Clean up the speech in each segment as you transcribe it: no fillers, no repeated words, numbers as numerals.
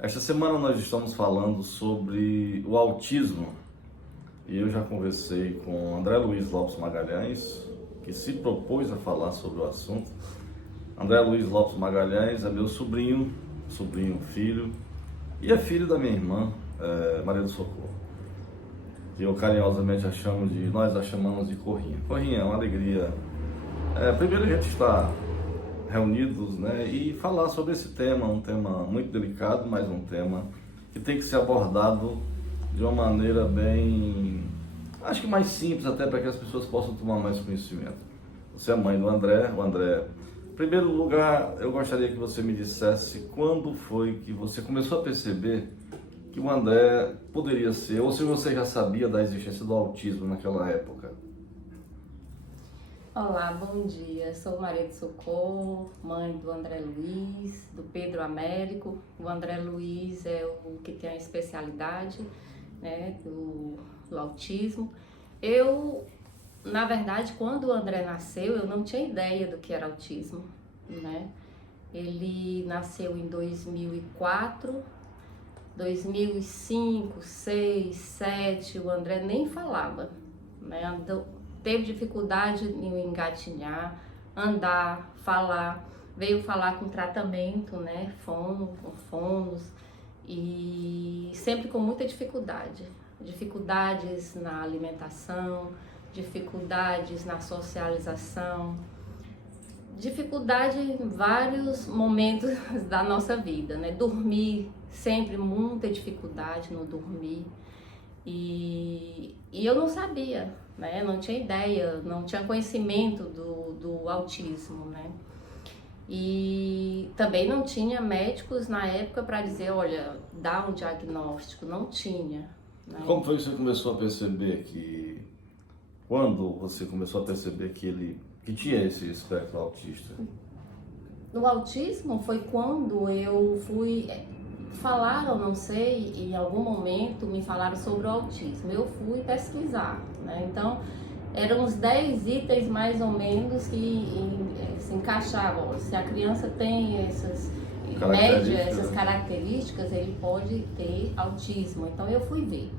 Esta semana nós estamos falando sobre o autismo e eu já conversei com André Luiz Lopes Magalhães, que se propôs a falar sobre o assunto. André Luiz Lopes Magalhães é meu sobrinho, filho, e é filho da minha irmã, Maria do Socorro, que eu carinhosamente nós a chamamos de Corrinha. Corrinha é uma alegria. Primeiro a gente está reunidos, né, e falar sobre esse tema, um tema muito delicado, mas um tema que tem que ser abordado de uma maneira bem, acho que mais simples, até para que as pessoas possam tomar mais conhecimento. Você é mãe do André. O André, em primeiro lugar, eu gostaria que você me dissesse quando foi que você começou a perceber que o André poderia ser, ou se você já sabia da existência do autismo naquela época. Olá, bom dia. Sou Maria do Socorro, mãe do André Luiz, do Pedro Américo. O André Luiz é o que tem a especialidade, né, do autismo. Na verdade, quando o André nasceu, eu não tinha ideia do que era autismo, né? Ele nasceu em 2004, 2005, 2006, 2007, o André nem falava, né? Teve dificuldade em engatinhar, andar, falar, veio falar com tratamento, né, com fonos, e sempre com muita dificuldades na alimentação, dificuldades na socialização, dificuldade em vários momentos da nossa vida, né, dormir, sempre muita dificuldade no dormir, e eu não sabia, né? Não tinha ideia, não tinha conhecimento do autismo, né? E também não tinha médicos na época para dizer, olha, dá um diagnóstico, não tinha, né? Como foi que você começou a perceber quando você começou a perceber que tinha esse espectro autista? O autismo foi quando eu fui... Falaram, não sei, em algum momento me falaram sobre o autismo. Eu fui pesquisar, né? Então, eram uns 10 itens mais ou menos que se encaixavam. Se a criança tem essas características, ele pode ter autismo. Então, eu fui ver.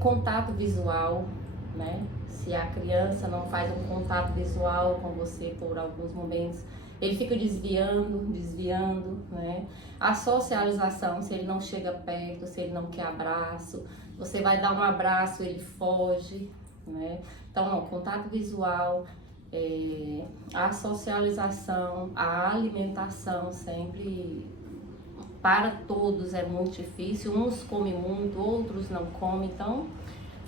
Contato visual, né? Se a criança não faz um contato visual com você por alguns momentos, ele fica desviando, né? A socialização, se ele não chega perto, se ele não quer abraço, você vai dar um abraço, ele foge, né? Então, contato visual, a socialização, a alimentação sempre para todos é muito difícil. Uns comem muito, outros não comem, então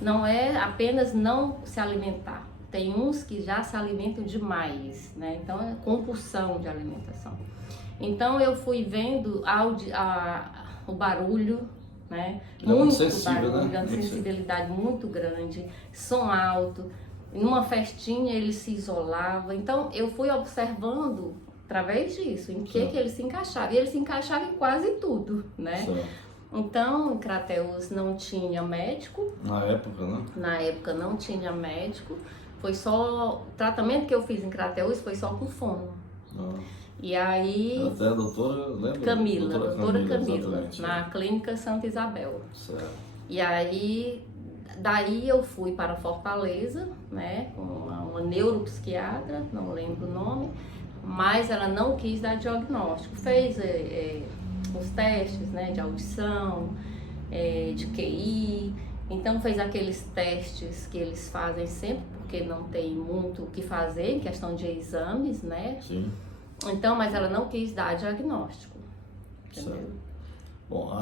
não é apenas não se alimentar. Tem uns que já se alimentam demais, né? Então é compulsão de alimentação. Então eu fui vendo o barulho, né? Muito sensível, barulho, né? Uma sensibilidade muito grande, som alto. Numa festinha ele se isolava. Então eu fui observando através disso, em que ele se encaixava. E ele se encaixava em quase tudo, né? Certo. Então, em Crateús não tinha médico. Na época, né? Na época não tinha médico. Foi só... O tratamento que eu fiz em Crateús foi só com fono. E aí... Até a doutora, lembra? Doutora Camila, na né? Clínica Santa Isabel. Certo. E aí, daí eu fui para Fortaleza, né? Com uma neuropsiquiatra, não lembro o nome. Mas ela não quis dar diagnóstico. Fez... os testes, né, de audição, de QI, então fez aqueles testes que eles fazem sempre, porque não tem muito o que fazer em questão de exames, né? Sim. Então, mas ela não quis dar diagnóstico, entendeu? Certo. Bom,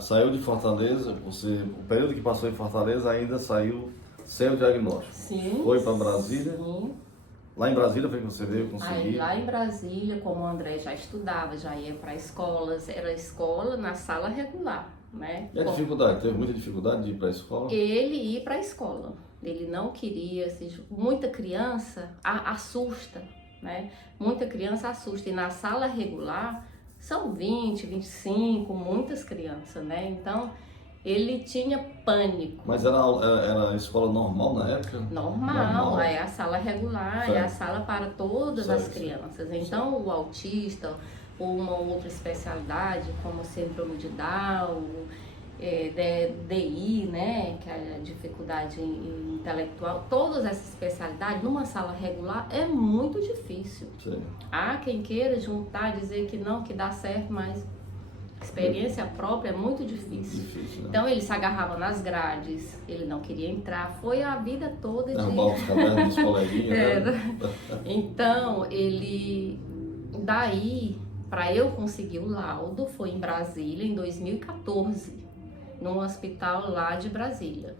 saiu de Fortaleza, o período que passou em Fortaleza ainda saiu sem o diagnóstico. Sim. Foi para Brasília? Sim. Lá em Brasília foi que você veio conseguir? Aí, lá em Brasília, como o André já estudava, já ia para escolas, era escola na sala regular, né? E a dificuldade? Teve muita dificuldade de ir para a escola? Ele ir para a escola. Ele não queria, muita criança assusta, né? Muita criança assusta. E na sala regular são 20, 25, muitas crianças, né? Então, ele tinha pânico. Mas era a escola normal na época? Normal, é a sala regular, certo. É a sala para todas certo. as crianças. Então, o autista, ou uma outra especialidade, como síndrome de Down, DI, né, que é a dificuldade intelectual, todas essas especialidades numa sala regular é muito difícil. Sim. Há quem queira juntar, dizer que não, que dá certo, mas experiência própria é muito difícil. Né? Então ele se agarrava nas grades, ele não queria entrar, foi a vida toda de... Derrubar os cadernos dos coleguinhas, né? Então ele, daí, para eu conseguir o laudo, foi em Brasília em 2014, num hospital lá de Brasília.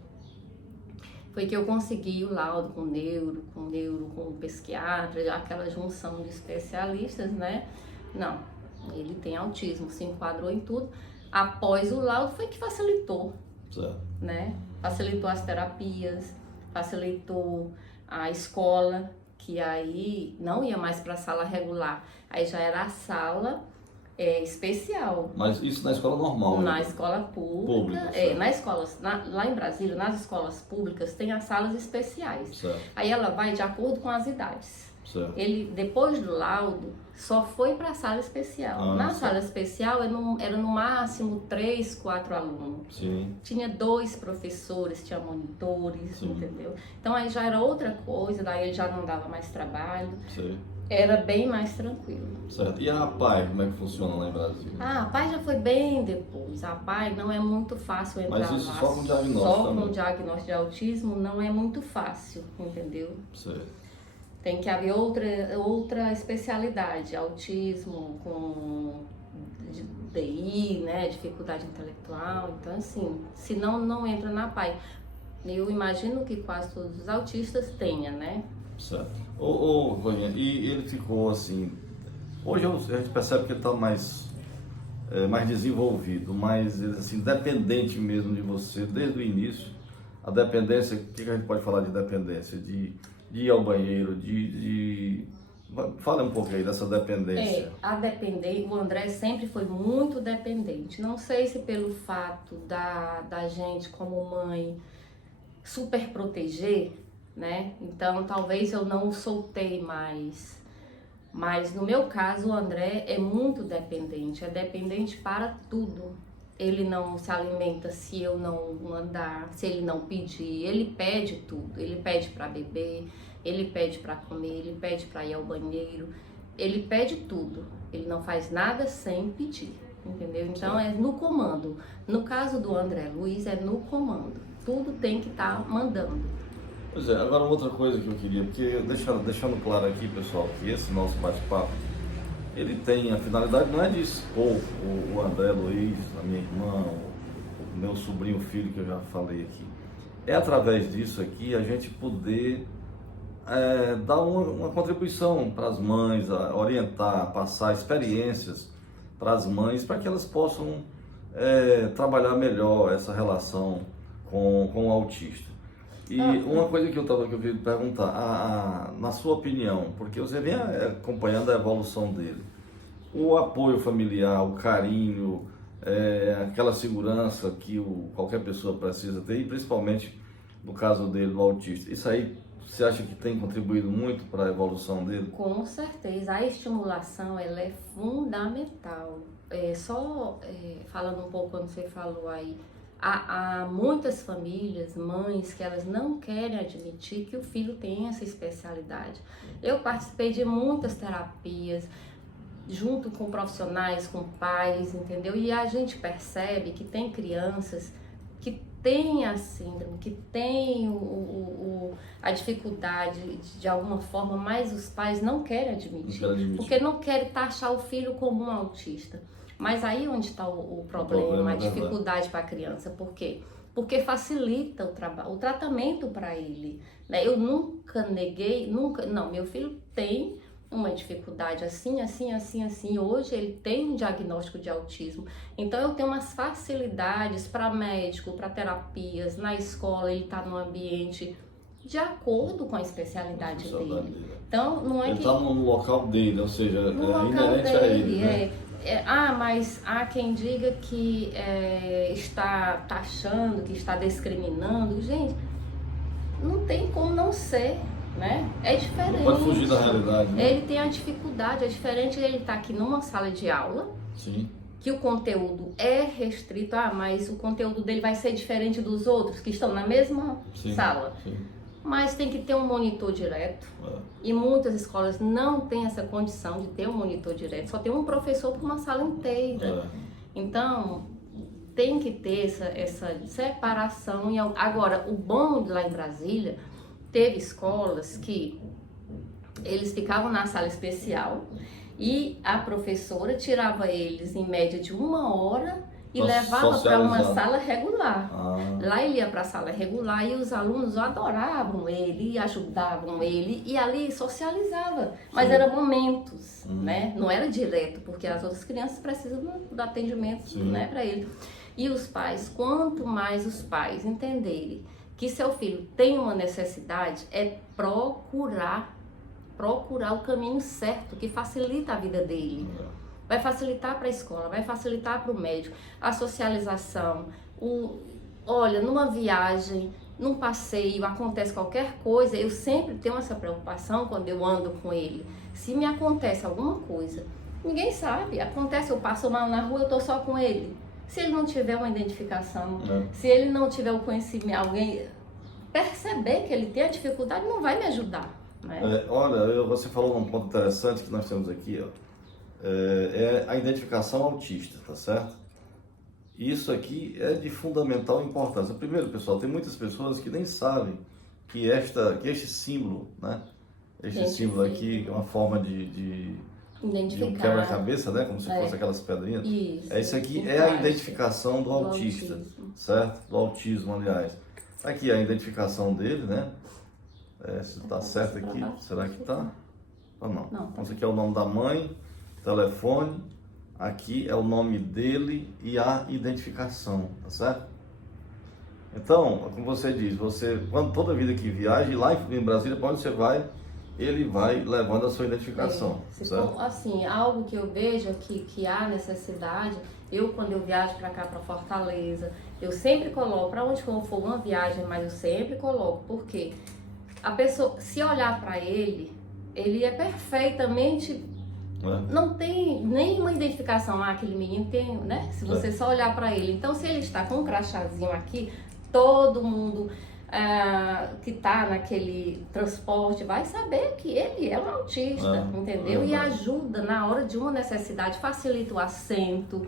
Foi que eu consegui o laudo com neuro, com psiquiatra, aquela junção de especialistas, né? Não, ele tem autismo, se enquadrou em tudo. Após o laudo foi que facilitou, certo, né? Facilitou as terapias, facilitou a escola, que aí não ia mais para a sala regular, aí já era a sala especial. Mas isso na escola normal? Na né? escola pública, lá em Brasília, nas escolas públicas tem as salas especiais. Certo. Aí ela vai de acordo com as idades. Certo. Ele, depois do laudo, só foi para a sala especial. Na sala especial era no máximo 3, 4 alunos. Sim. Tinha 2 professores, tinha monitores, Sim. entendeu? Então aí já era outra coisa, daí ele já não dava mais trabalho. Sim. Era bem mais tranquilo. Certo. E a APAE, como é que funciona lá em Brasília? A APAE já foi bem depois. A APAE não é muito fácil entrar lá. Mas isso só com diagnóstico Só também. com diagnóstico de autismo não é muito fácil, entendeu? Certo. Tem que haver outra especialidade, autismo com DI, né, dificuldade intelectual. Então, assim, se não entra na APAE. Eu imagino que quase todos os autistas tenham, né? Certo. Roinha, e ele ficou assim, hoje a gente percebe que ele está mais desenvolvido, mais assim, dependente mesmo de você, desde o início. A dependência, o que a gente pode falar de dependência? De ir ao banheiro, fala um pouco aí dessa dependência. O André sempre foi muito dependente. Não sei se pelo fato da gente como mãe super proteger, né? Então talvez eu não o soltei mais. Mas no meu caso o André é muito dependente, é dependente para tudo. Ele não se alimenta se eu não mandar, se ele não pedir, ele pede tudo. Ele pede para beber, ele pede para comer, ele pede para ir ao banheiro, ele pede tudo. Ele não faz nada sem pedir, entendeu? Então é no comando. No caso do André Luiz é no comando. Tudo tem que estar mandando. Pois é, agora outra coisa que eu queria, porque deixando claro aqui, pessoal, que esse nosso bate-papo, ele tem a finalidade, não é de expor o André Luiz, a minha irmã, o meu sobrinho filho, que eu já falei aqui. É através disso aqui a gente poder dar uma contribuição para as mães, orientar, passar experiências para as mães, para que elas possam trabalhar melhor essa relação com o autista. E uma coisa que eu queria perguntar, na sua opinião, porque você vem acompanhando a evolução dele, o apoio familiar, o carinho, aquela segurança que qualquer pessoa precisa ter, e principalmente no caso dele, do autista, isso aí você acha que tem contribuído muito para a evolução dele? Com certeza, a estimulação ela é fundamental. Falando um pouco quando você falou aí, há muitas famílias, mães, que elas não querem admitir que o filho tem essa especialidade. Eu participei de muitas terapias, junto com profissionais, com pais, entendeu? E a gente percebe que tem crianças que têm a síndrome, que têm a dificuldade de alguma forma, mas os pais não querem admitir, porque não querem taxar o filho como um autista. Mas aí onde está o problema, a dificuldade para a criança. Por quê? Porque facilita o tratamento para ele. Né? Eu nunca neguei, não, meu filho tem uma dificuldade assim. Hoje ele tem um diagnóstico de autismo. Então eu tenho umas facilidades para médico, para terapias, na escola ele está num ambiente de acordo com a especialidade dele. Então não é ele está no local dele, ou seja, inerente a ele. Né? Mas há quem diga que está taxando, que está discriminando. Gente, não tem como não ser. né? É diferente. Não pode fugir da realidade, né? Ele tem a dificuldade, é diferente ele estar aqui numa sala de aula, Sim. que o conteúdo é restrito, mas o conteúdo dele vai ser diferente dos outros que estão na mesma sala. Sim. Mas tem que ter um monitor direto. É. E muitas escolas não têm essa condição de ter um monitor direto, só tem um professor por uma sala inteira. É. Então, tem que ter essa separação. Agora, o bom lá em Brasília, teve escolas que eles ficavam na sala especial e a professora tirava eles em média de 1 hora e levava para uma sala regular. Lá ele ia para a sala regular e os alunos adoravam ele e ajudavam ele e ali socializava. Mas eram momentos, né? Não era direto, porque as outras crianças precisam do atendimento, né, para ele. E os pais, quanto mais os pais entenderem que seu filho tem uma necessidade, é procurar o caminho certo, que facilita a vida dele. Vai facilitar para a escola, vai facilitar para o médico, a socialização. Olha, numa viagem, num passeio, acontece qualquer coisa, eu sempre tenho essa preocupação quando eu ando com ele. Se me acontece alguma coisa, ninguém sabe, acontece, eu passo mal na rua, eu estou só com ele. Se ele não tiver uma identificação, se ele não tiver o conhecimento, alguém perceber que ele tem a dificuldade, não vai me ajudar. Né? Olha, você falou um ponto interessante que nós temos aqui, ó. É a identificação autista, tá certo? Isso aqui é de fundamental importância. Primeiro, pessoal, tem muitas pessoas que nem sabem que este símbolo, né? Este símbolo aqui é uma forma de um quebra-cabeça, né? Como se fosse aquelas pedrinhas. Isso aqui é a identificação do autista, certo? Do autismo, aliás. Aqui a identificação dele, né? Se está certo aqui, será que está? Ou não? Então, isso aqui é o nome da mãe, telefone, aqui é o nome dele e a identificação, tá certo? Então, como você diz, toda vida que viaja, lá em Brasília, para onde você vai, ele vai levando a sua identificação, certo? For, assim, algo que eu vejo que há necessidade, quando eu viajo para cá, para Fortaleza, eu sempre coloco, para onde for uma viagem, mas eu sempre coloco, porque a pessoa, se olhar para ele é perfeitamente... Não tem nenhuma identificação, aquele menino tem, né? Se você só olhar para ele. Então, se ele está com um crachazinho aqui, todo mundo que está naquele transporte vai saber que ele é um autista, entendeu? E ajuda na hora de uma necessidade, facilita o assento.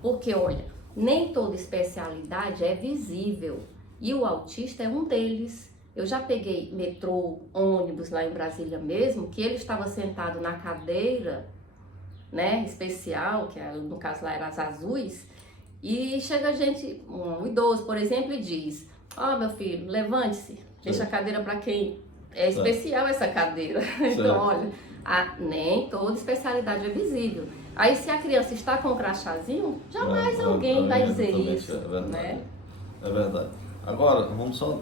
Porque, olha, nem toda especialidade é visível. E o autista é um deles. Eu já peguei metrô, ônibus lá em Brasília mesmo, que ele estava sentado na cadeira, né, especial, que no caso lá eram as azuis, e chega gente, um idoso, por exemplo, e diz: meu filho, levante-se, deixa a cadeira para quem é especial essa cadeira. Então, olha, nem toda especialidade é visível. Aí, se a criança está com um crachazinho, jamais alguém vai dizer isso, né? É verdade. Agora, vamos só